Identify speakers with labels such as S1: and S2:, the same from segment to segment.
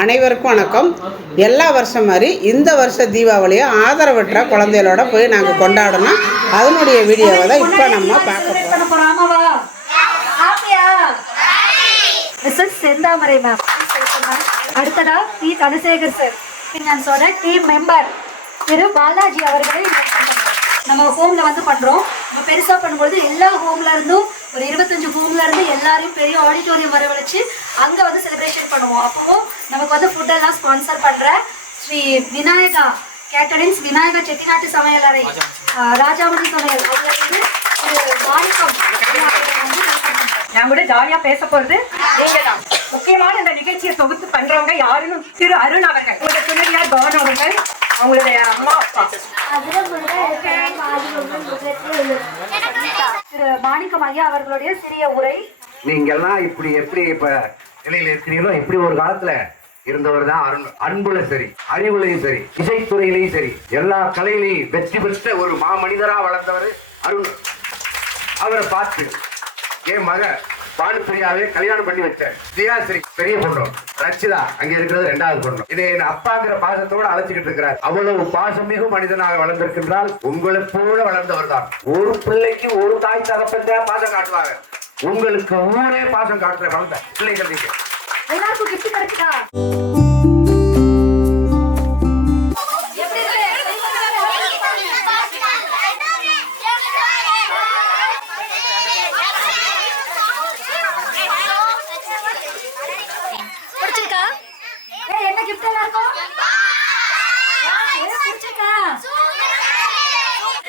S1: அனைவருக்கும் வணக்கம். எல்லா வருஷம் மாதிரி இந்த வருஷ தீபாவளியை ஆதரவற்ற குழந்தைகளோட போய் நாங்கள் கொண்டாடணும். அதனுடைய வீடியோவை தான் இப்போ நம்ம பார்க்க போகிறோம்
S2: செந்தாமரை மேம் அடுத்ததா பி தனசேகர் சார். ஃபினான்ஸோட டீம் மெம்பர் திரு பாலாஜி அவர்களை நம்ம ஹோமில் வந்து பண்ணுறோம் நம்ம பெருசாக பண்ணும்போது எல்லா ஹோம்ல இருந்தும் ஒரு இருபத்தஞ்சு ஹோம்ல இருந்து எல்லாரையும் பெரிய ஆடிட்டோரியம் வரவழைச்சு அங்க வந்து செலிப்ரேஷன் பண்ணுவோம். அப்போ நமக்கு வந்து ஃபுட் எல்லாம் ஸ்பான்சர் பண்ற ஸ்ரீ விநாயகா கேட்டரிங்ஸ் விநாயகா செட்டிநாட்டு சமையலறை ஆஹ், ராஜாமணி சமையல். பண்றோம்.
S3: நான் கூட ஜாலியா பேச போறது. முக்கியமான இந்த நிகழ்ச்சியை தொகுத்து பண்றவங்க யாருன்னு திரு அருண் அவர்கள். உங்களுடைய துணைவியார் பவன் அவர்கள். அவங்களுடைய அம்மா அப்பா.
S2: திரு மாணிக்கம் ஐயா அவர்களுடைய சிறிய உரை.
S4: நீங்கெல்லாம் இப்படி எப்படி இப்ப நிலையில இருக்கிறீங்களோ இப்படி ஒரு காலத்துல இருந்தவர் தான் அருண். அன்புல சரி அறிவுலையும் சரி இசைத்துறையிலையும் சரி எல்லா கலையிலையும் வெற்றி பெற்ற ஒரு மாமனிதரா வளர்ந்தவர் அருண். அவரை பார்த்து என் மக பானுப்பிரியாவே கல்யாணம் பண்ணி வச்சேன் தியாஸ்ரீ பெரிய பொண்ணு. ரச்சிதா அங்க இருக்கிறது ரெண்டாவது பொண்ணு. இதை என் அப்பாங்கிற பாசத்தோட அழைச்சிக்கிட்டு இருக்கிறார். அவ்வளவு பாசமிகு மனிதனாக வளர்ந்திருக்கின்றால் உங்களை போல வளர்ந்தவர் தான். ஒரு பிள்ளைக்கு ஒரு தாய் தகப்பன் தான் பாசம் காட்டுவாங்க. உங்களுக்கு ஊரே பாசம் காட்டுற வளர்ந்த பிள்ளைகள் நீங்க.
S2: கிஃப்ட் எல்லாருக்கும் பிடிச்சிருக்கா?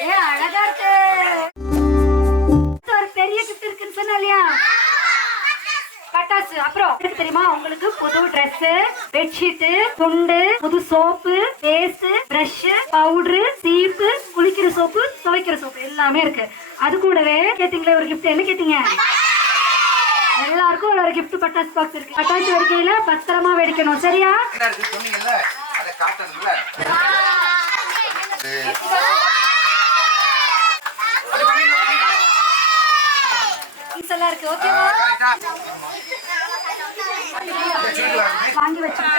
S2: ஏ அழகா இருக்கு. ஒரு பெரிய கிஃப்ட் இருக்குன்னு சொன்னா இல்லையா பட்டாசு. அப்புறம் எனக்கு தெரியுமா உங்களுக்கு புது Dress பெட்ஷீட் துண்டு புது சோப்பு பேஸ்ட் பிரஷ் பவுடரு சீப்பு குளிக்கிற சோப்பு துவைக்கிற சோப்பு எல்லாமே இருக்கு. அது கூடவே கேட்டீங்களே ஒரு gift. என்ன கேட்டீங்க? எல்லாருக்கும் ஒரு gift பட்டாசு பாக்ஸ் இருக்கு. பட்டாசு வெடிக்கையில பத்திரமா வெடிக்கணும். சரியா? இருக்கு. ஓகேவா வாங்கி வச்சுக்கிட்டு